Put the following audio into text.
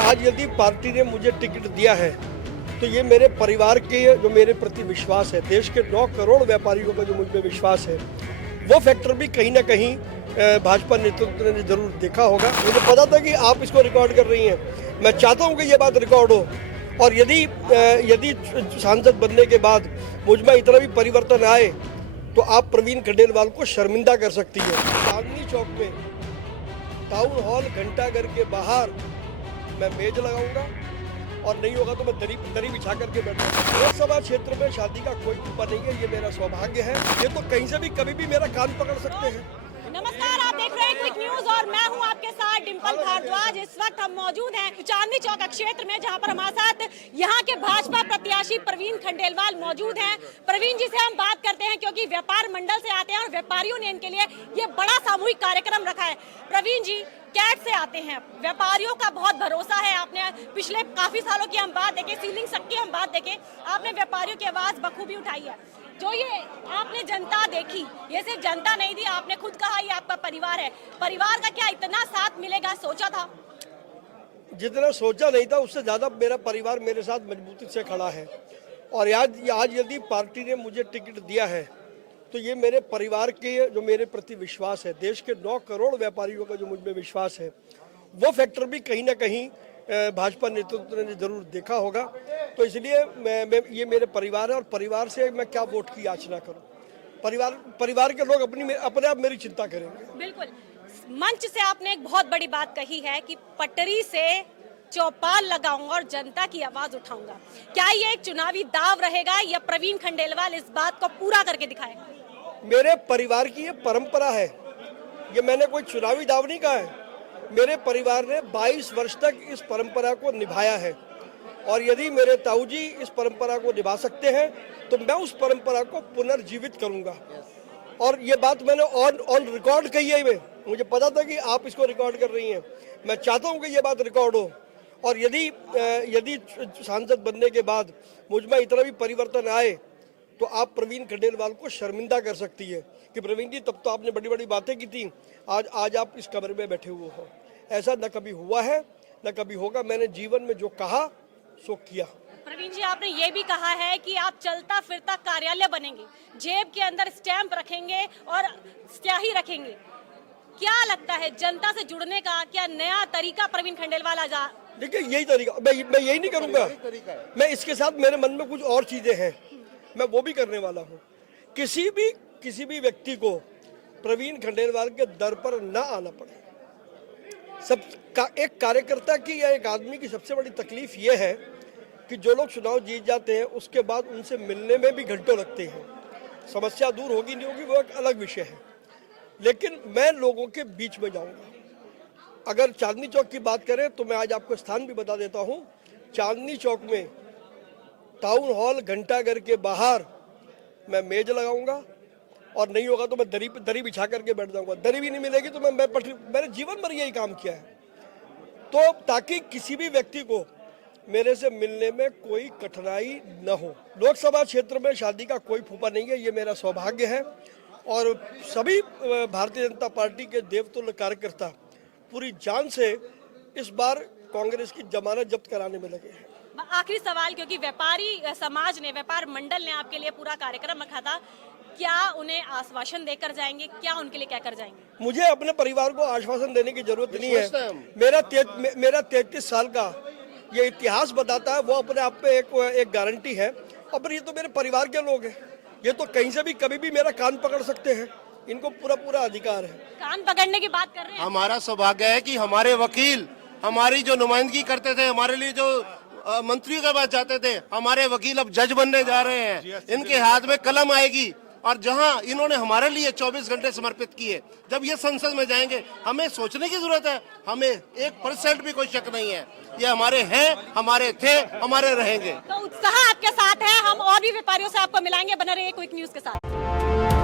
आज यदि पार्टी ने मुझे टिकट दिया है तो ये मेरे परिवार के जो मेरे प्रति विश्वास है, देश के 9 करोड़ व्यापारियों का जो मुझ में विश्वास है, वो फैक्टर भी कहीं ना कहीं भाजपा नेतृत्व ने जरूर देखा होगा। मुझे पता था कि आप इसको रिकॉर्ड कर रही हैं। मैं चाहता हूं कि ये बात रिकॉर्ड हो और यदि सांसद बनने के बाद मुझ में इतना भी परिवर्तन आए तो आप प्रवीण खंडेलवाल को शर्मिंदा कर सकती है। चांदनी चौक में टाउन हॉल घंटाघर के बाहर मैं मेज लगाऊंगा और नहीं होगा तो मैं दरी बिछा करके बैठूंगा। लोकसभा क्षेत्र में शादी का कोई कुपा नहीं है, ये मेरा सौभाग्य है। ये तो कहीं से भी कभी भी मेरा कान पकड़ सकते हैं। नमस्कार, आप देख रहे हैं क्विक न्यूज और मैं हूं आपके साथ डिंपल भारद्वाज। इस वक्त हम मौजूद हैं चांदनी चौक क्षेत्र में, जहां पर हमारे साथ यहां के भाजपा प्रत्याशी प्रवीण खंडेलवाल मौजूद हैं। प्रवीण जी से हम बात करते हैं क्योंकि व्यापार मंडल से आते हैं और व्यापारियों ने इनके लिए ये बड़ा सामूहिक कार्यक्रम रखा है। प्रवीण जी कैट से आते हैं, व्यापारियों का बहुत भरोसा है। आपने पिछले काफी सालों की हम बात देखें, सीलिंग तक की हम बात देखें, आपने व्यापारियों की आवाज बखूबी उठाई है। जो ये आपने जनता देखी, ये सिर्फ जनता नहीं थी, आपने खुद कहा ये आपका परिवार है। परिवार का क्या इतना साथ मिलेगा, सोचा था? जितना सोचा नहीं था उससे ज्यादा मेरा परिवार मेरे साथ मजबूती से खड़ा है। और आज यदि पार्टी ने मुझे टिकट दिया है तो ये मेरे परिवार के जो मेरे प्रति विश्वास है, देश के 9 करोड़ व्यापारियों का जो मुझ में विश्वास है, वो फैक्टर भी कहीं ना कहीं भाजपा नेतृत्व ने जरूर देखा होगा। तो इसलिए मैं ये मेरे परिवार है और परिवार से मैं क्या वोट की याचना करूं। परिवार के लोग अपने आप मेरी चिंता करेंगे। बिल्कुल, मंच से आपने एक बहुत बड़ी बात कही है कि पटरी से चौपाल लगाऊंगा और जनता की आवाज उठाऊंगा। क्या ये एक चुनावी दाव रहेगा या प्रवीण खंडेलवाल इस बात को पूरा करके दिखाएगा? मेरे परिवार की ये परंपरा है, ये मैंने कोई चुनावी दाव नहीं कहा है। मेरे परिवार ने 22 वर्ष तक इस परंपरा को निभाया है और यदि मेरे ताऊ जी इस परंपरा को निभा सकते हैं तो मैं उस परंपरा को पुनर्जीवित करूंगा। और ये बात मैंने ऑन रिकॉर्ड कही है। मुझे पता था कि आप इसको रिकॉर्ड कर रही हैं। मैं चाहता हूं कि ये बात रिकॉर्ड हो और यदि सांसद बनने के बाद मुझ में इतना भी परिवर्तन आए तो आप प्रवीण खंडेलवाल को शर्मिंदा कर सकती है कि प्रवीण जी तब तो आपने बड़ी बड़ी बातें की थी, आज आप इस कमरे में बैठे हुए हो। ऐसा न कभी हुआ है न कभी होगा। मैंने जीवन में जो कहा सो किया। प्रवीण जी, आपने ये भी कहा है कि आप चलता फिरता कार्यालय बनेंगे, जेब के अंदर स्टैंप रखेंगे और स्याही रखेंगे। क्या लगता है जनता से जुड़ने का क्या नया तरीका प्रवीण खंडेलवाल आजा? देखिए यही तरीका, मैं यही नहीं करूंगा। मैं इसके साथ मेरे मन में कुछ और चीजें हैं, मैं वो भी करने वाला हूँ। किसी भी व्यक्ति को प्रवीण खंडेलवाल के दर पर न आना पड़े। एक कार्यकर्ता की या एक आदमी की सबसे बड़ी तकलीफ ये है कि जो लोग चुनाव जीत जाते हैं उसके बाद उनसे मिलने में भी घंटों लगते हैं। समस्या दूर होगी नहीं होगी वो एक अलग विषय है, लेकिन मैं लोगों के बीच में जाऊंगा। अगर चांदनी चौक की बात करें तो मैं आज आपको स्थान भी बता देता हूं। चांदनी चौक में टाउन हॉल घंटाघर के बाहर मैं मेज लगाऊंगा और नहीं होगा तो मैं दरी बिछा करके बैठ जाऊंगा। दरी भी नहीं मिलेगी तो मैंने जीवन भर यही काम किया है, तो ताकि किसी भी व्यक्ति को मेरे से मिलने में कोई कठिनाई न हो। लोकसभा क्षेत्र में शादी का कोई फूफा नहीं है, ये मेरा सौभाग्य है। और सभी भारतीय जनता पार्टी के देवतुल्य कार्यकर्ता पूरी जान से इस बार कांग्रेस की जमानत जब्त कराने में लगे हैं। आखिरी सवाल, क्योंकि व्यापारी समाज ने, व्यापार मंडल ने आपके लिए पूरा कार्यक्रम रखा था, क्या उन्हें आश्वासन देकर जाएंगे? क्या उनके लिए क्या कर जाएंगे? मुझे अपने परिवार को आश्वासन देने की जरूरत नहीं है। मेरा 33 साल का ये इतिहास बताता है, वो अपने आप में एक गारंटी है। और ये तो मेरे परिवार के लोग हैं, ये तो कहीं से भी कभी भी मेरा कान पकड़ सकते हैं। इनको पूरा अधिकार है। कान पकड़ने की बात कर रहे हैं। हमारा सौभाग्य है कि हमारे वकील हमारी जो नुमाइंदगी करते थे, हमारे लिए जो मंत्रियों के पास जाते थे, हमारे वकील अब जज बनने जा रहे हैं। इनके हाथ में कलम आएगी और जहां इन्होंने हमारे लिए 24 घंटे समर्पित किए, जब ये संसद में जाएंगे हमें सोचने की जरूरत है। हमें 1% भी कोई शक नहीं है, ये हमारे हैं, हमारे थे, हमारे रहेंगे। तो उत्साह आपके साथ है। हम और भी व्यापारियों से आपको मिलाएंगे। बने रहिए क्विक न्यूज के साथ।